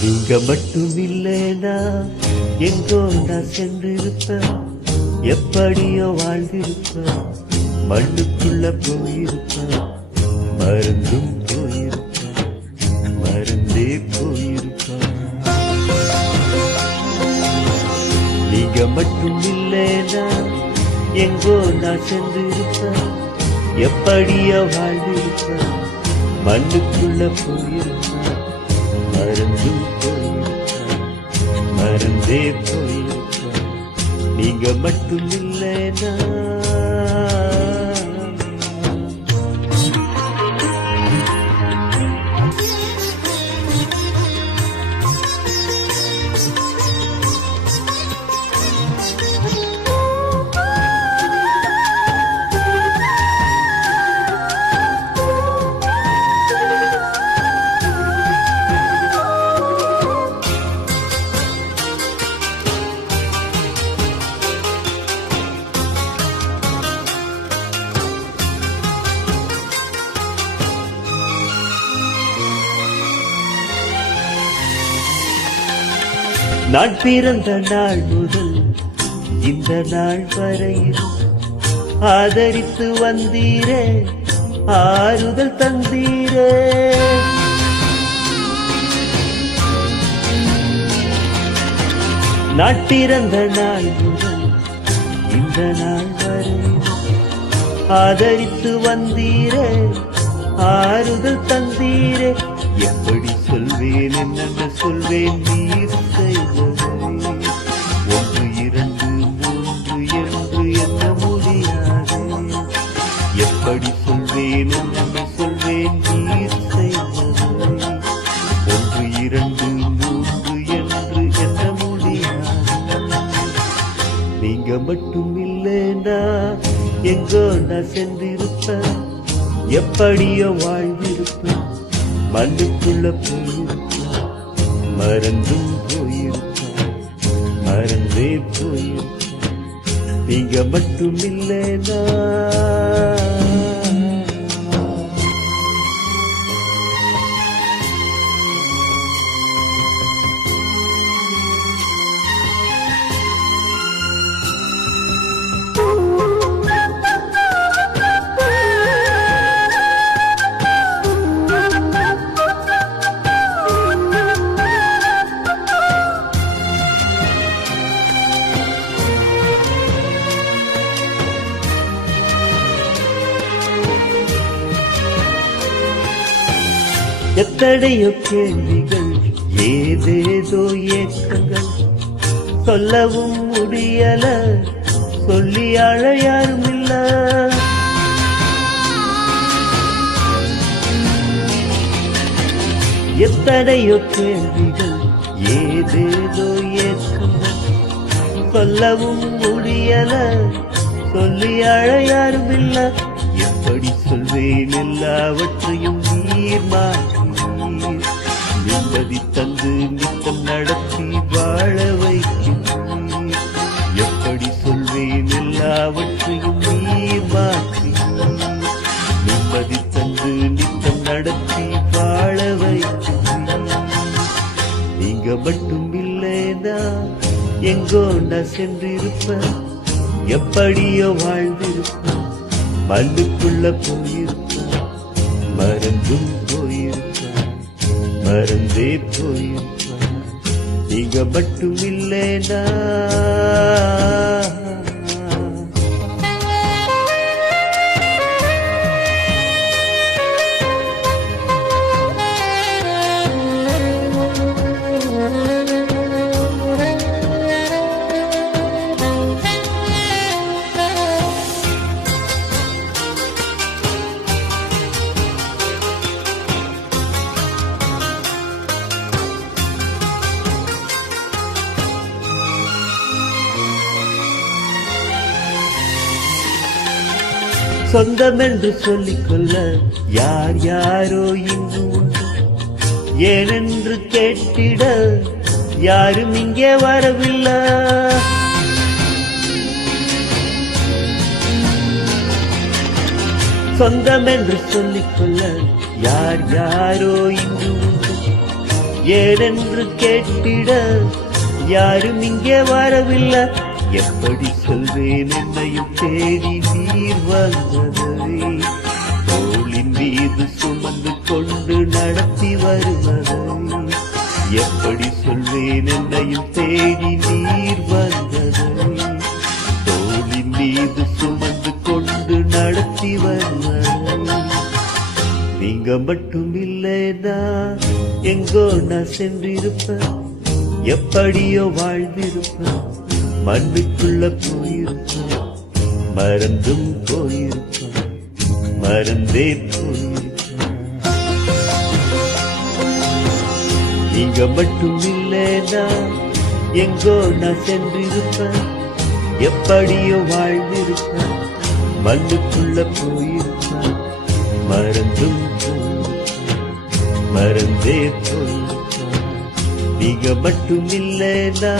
நீங்க மட்டும் இல்லைனா எங்கோ நான் சென்றிருப்பேன், எப்படியோ வாழ்ந்திருப்பேன், மண்ணுக்குள்ள போயிருப்பேன், மறந்தும் போயிருப்பேன், மறந்தே போயிருப்பேன். நீங்க மட்டும் இல்லைனா எங்கோ நான் சென்றிருப்பேன், எப்படியோ வாழ்ந்திருப்பேன், மண்ணுக்குள்ள போயிருப்பேன், மறந்தும் போயிருப்பேன், மறந்தே போயிருப்பேன். நீங்க மட்டும் இல்லைனா நான் பிறந்த நாள் முதல் இந்த நாள் வரையில் ஆதரித்து வந்தீரே, ஆறுதல் தந்தீரே. நான் பிறந்த நாள் முதல் இந்த நாள் வரையில் ஆதரித்து வந்தீரே, ஆறுதல் தந்தீரே. எப்படி சொல்வேன் என்னென்ன சொல்வேன் நீர் செய்வதை, ஒன்று இரண்டு மூன்று என்று எண்ண முடியாது. எப்படி சொல்வேன் என்னென்ன சொல்வேன் நீர் செய்வதை, ஒன்று இரண்டு மூன்று என்று எண்ண முடியாது. நீங்க மட்டும் இல்லைனா எங்கோ நான் சென்றிருப்பேன், எப்படியோ வாழ்ந்திருப்பேன், மண்ணுக்குள்ள போயிருப்பேன், மறந்தும் போயிருப்பேன், மறந்தே போயிருப்பேன். நீங்க மட்டும் இல்லைனா எத்தனையோ கேள்விகள், ஏதேதோ ஏக்கங்கள், சொல்லவும் முடியல, சொல்லி அழ யாரும் இல்ல. எத்தனையோ கேள்விகள், ஏதேதோ ஏக்கங்கள், சொல்லவும் முடியல, சொல்லி அழ யாரும் இல்ல. எப்படி சொல்வேன் எல்லாவற்றையும் நீர் மாற்றி நிம்மதி தந்து நித்தம் நடத்தி வாழ வைக்கின்றீர். எப்படி சொல்வேன் எல்லாவற்றையும் நீர் மாற்றி நிம்மதி தந்து நித்தம் நடத்தி வாழ வைக்கின்றீர். நீங்க மட்டும் இல்லைனா எங்கோ நான் சென்றிருப்பேன், எப்படியோ வாழ்ந்திருப்பேன், மண்ணுக்குள்ள போயிருப்பேன், மறந்தும் போயிருப்பேன், மறந்தே போயிருப்பேன். நீங்க மட்டும் இல்லைனா சொந்தம் என்று சொல்லிக்கொள்ள யார் யாரோ இங்கு உண்டு, ஏனென்று கேட்டிட யாரும் இங்கே வரவில்லை. சொந்தம் என்று சொல்லிக்கொள்ள யார் யாரோ இங்கு உண்டு, ஏனென்று கேட்டிட யாரும் இங்கே வரவில்லை. எப்படி சொல்வேன் என்னையும் தேடி நீர் வந்ததை, தோளின் மீது சுமந்து கொண்டு நடத்தி வருவதை. எப்படி சொல்வேன் என்னையும் தேடி நீர் வந்ததை, தோளின் மீது சுமந்து கொண்டு நடத்தி வருவதை. நீங்க மட்டும் இல்லைனா எங்கோ நான் சென்றிருப்பேன், எப்படியோ வாழ்ந்திருப்பேன், மண்ணுக்குள்ள போயிருப்பேன், மறந்தும் போயிருப்பேன், மறந்தே போயிருப்பேன். நீங்க மட்டும் இல்லைனா எங்கோ நான் சென்றிருப்பேன், எப்படியோ வாழ்ந்திருப்பேன், மண்ணுக்குள்ள போயிருப்பேன், மறந்தும் போயிருப்பேன், மறந்தே போயிருப்பேன். நீங்க மட்டும் இல்லைனா